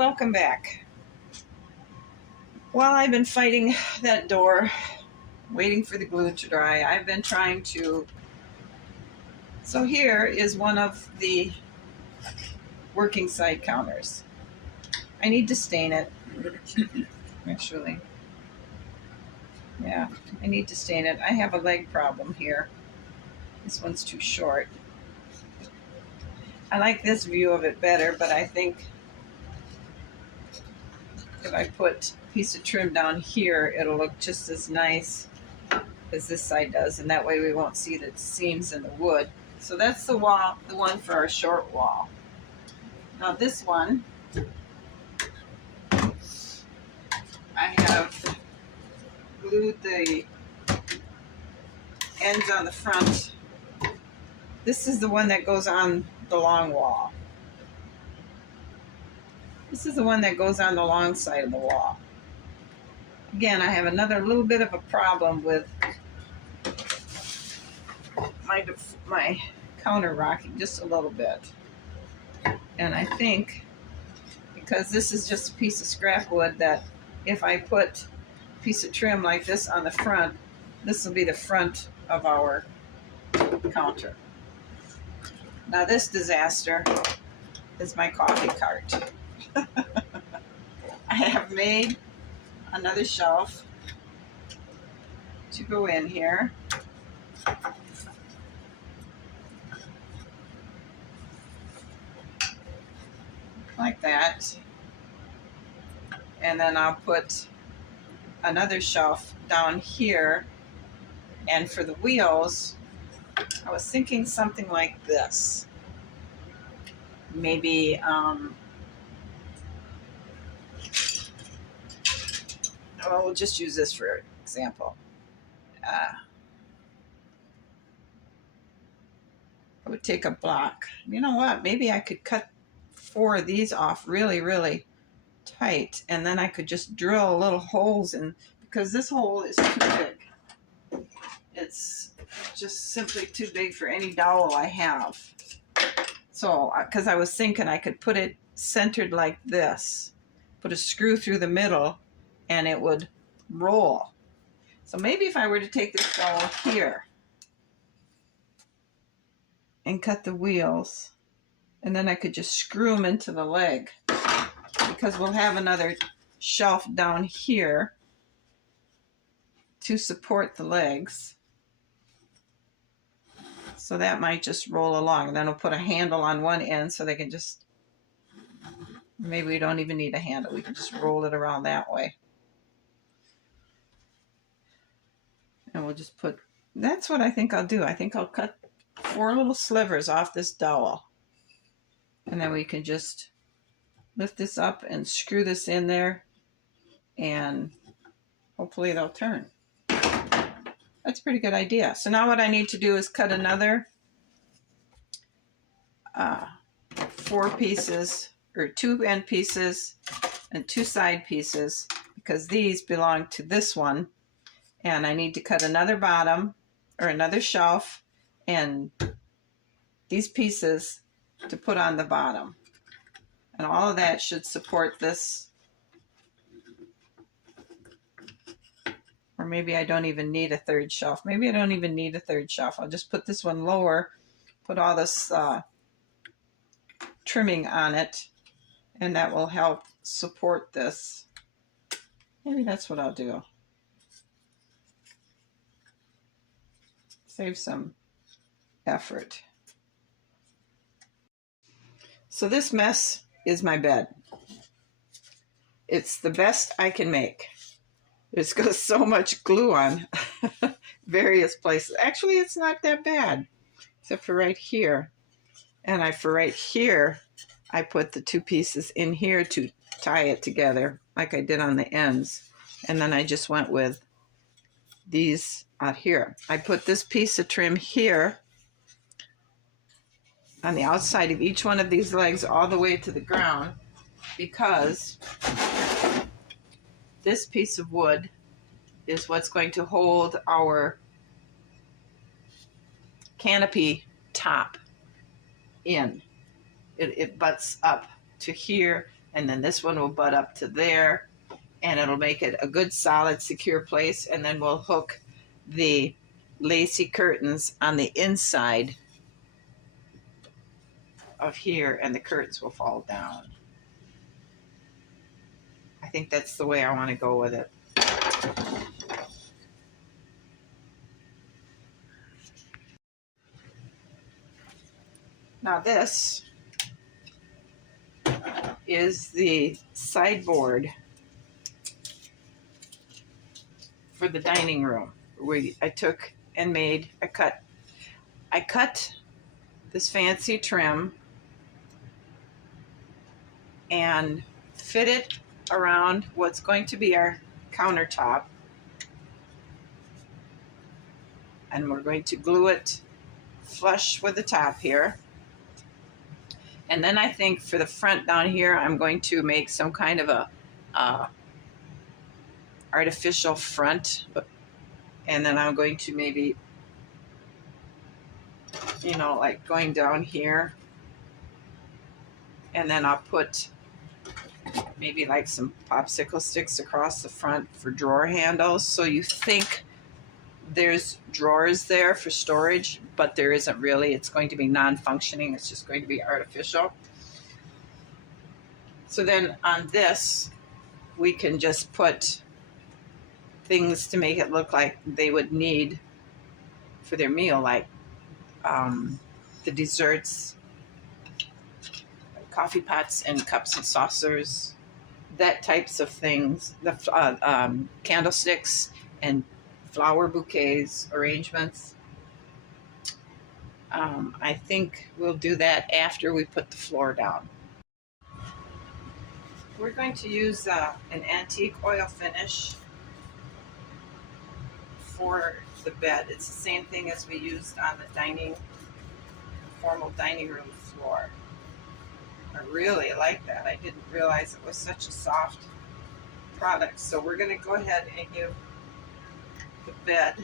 welcome back. While I've been fighting that door, waiting for the glue to dry, I've been trying to... So here is one of the working side counters. I need to stain it, actually. Yeah, I need to stain it. I have a leg problem here. This one's too short. I like this view of it better, but I think if I put a piece of trim down here, it'll look just as nice as this side does, and that way we won't see the seams in the wood. So that's the wall, the one for our short wall. Now this one, I have glued the ends on the front. This is the one that goes on the long wall. This is the one that goes on the long side of the wall. Again, I have another little bit of a problem with my counter rocking just a little bit. And I think because this is just a piece of scrap wood, that if I put a piece of trim like this on the front, this will be the front of our counter. Now this disaster is my coffee cart. I have made another shelf to go in here. Like that. And then I'll put another shelf down here. And for the wheels, I was thinking something like this. Maybe, we'll just use this for example. I would take a block. You know what? Maybe I could cut 4 of these off really, really tight, and then I could just drill little holes in, because this hole is too big. It's just simply too big for any dowel I have. So, because I was thinking I could put it centered like this, put a screw through the middle, and it would roll. So maybe if I were to take this dowel here and cut the wheels, and then I could just screw them into the leg, because we'll have another shelf down here to support the legs. So that might just roll along, and then I'll put a handle on one end so they can just, maybe we don't even need a handle, we can just roll it around that way. And we'll just put, that's what I think I'll do. I think I'll cut 4 little slivers off this dowel. And then we can just lift this up and screw this in there, and hopefully they'll turn. That's a pretty good idea. So now what I need to do is cut another 4 pieces, or 2 end pieces and 2 side pieces, because these belong to this one. And I need to cut another bottom, or another shelf, and these pieces to put on the bottom. And all of that should support this. Or maybe I don't even need a 3rd shelf. Maybe I don't even need a 3rd shelf. I'll just put this one lower, put all this trimming on it, and that will help support this. Maybe that's what I'll do. Save some effort. So this mess is my bed. It's the best I can make. There's got so much glue on various places. Actually, it's not that bad, except for right here. And for right here, I put the 2 pieces in here to tie it together, like I did on the ends. And then I just went with these out here. I put this piece of trim here on the outside of each one of these legs all the way to the ground, because this piece of wood is what's going to hold our canopy top in. It butts up to here and then this one will butt up to there, and it'll make it a good solid secure place. And then we'll hook the lacy curtains on the inside of here, and the curtains will fall down. I think that's the way I want to go with it. Now this is the sideboard for the dining room. I took and I cut this fancy trim and fit it around what's going to be our countertop. And we're going to glue it flush with the top here. And then I think for the front down here, I'm going to make some kind of a artificial front. And then I'm going to maybe, you know, like going down here. And then I'll put maybe like some popsicle sticks across the front for drawer handles. So you think there's drawers there for storage, but there isn't really. It's going to be non-functioning. It's just going to be artificial. So then on this, we can just put things to make it look like they would need for their meal, like the desserts, coffee pots and cups and saucers, that types of things, the candlesticks and flower bouquets, arrangements. I think we'll do that after we put the floor down. We're going to use an antique oil finish for the bed. It's the same thing as we used on the formal dining room floor. I really like that. I didn't realize it was such a soft product. So we're going to go ahead and give the bed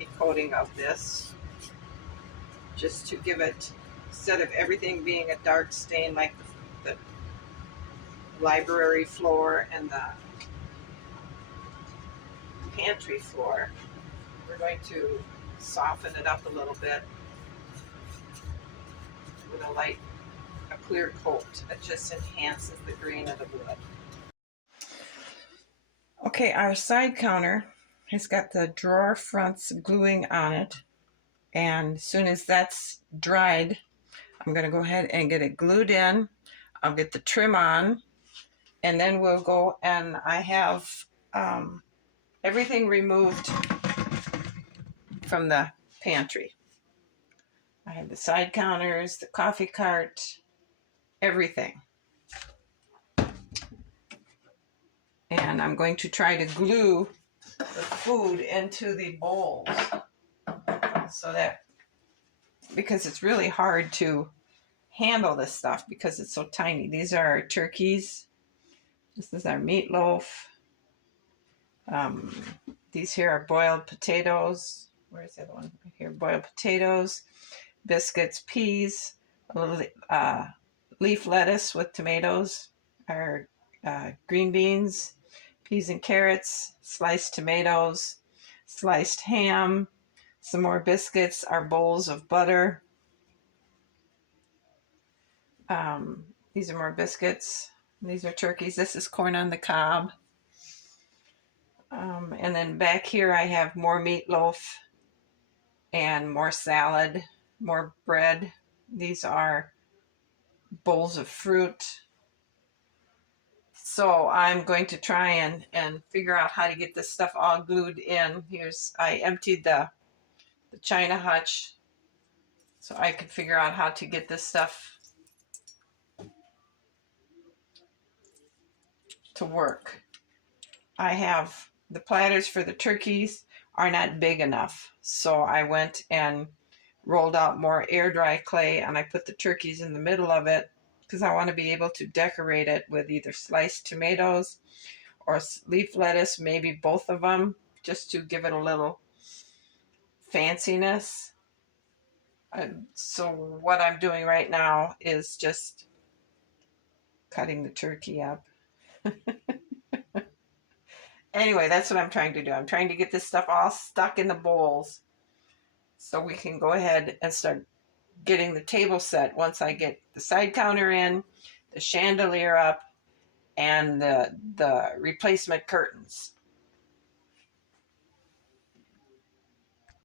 a coating of this, just to give it, instead of everything being a dark stain like the library floor and the pantry floor, we're going to soften it up a little bit with a clear coat that just enhances the green of the wood. Okay, our side counter has got the drawer fronts gluing on it, and as soon as that's dried, I'm going to go ahead and get it glued in. I'll get the trim on, and then we'll go, and I have everything removed from the pantry. I have the side counters, the coffee cart, everything. And I'm going to try to glue the food into the bowls, so that, because it's really hard to handle this stuff because it's so tiny. These are our turkeys. This is our meatloaf. These here are boiled potatoes. Where's the other one? Here, boiled potatoes, biscuits, peas, a little leaf lettuce with tomatoes, our green beans, peas and carrots, sliced tomatoes, sliced ham, some more biscuits, our bowls of butter. These are more biscuits. These are turkeys. This is corn on the cob. And then back here I have more meatloaf and more salad, more bread. These are bowls of fruit. So I'm going to try and figure out how to get this stuff all glued in. I emptied the China hutch so I could figure out how to get this stuff to work. I have the platters for the turkeys are not big enough, so I went and rolled out more air dry clay, and I put the turkeys in the middle of it because I want to be able to decorate it with either sliced tomatoes or leaf lettuce, maybe both of them, just to give it a little fanciness. So what I'm doing right now is just cutting the turkey up. Anyway, that's what I'm trying to do. I'm trying to get this stuff all stuck in the bowls so we can go ahead and start getting the table set once I get the side counter in, the chandelier up, and the replacement curtains.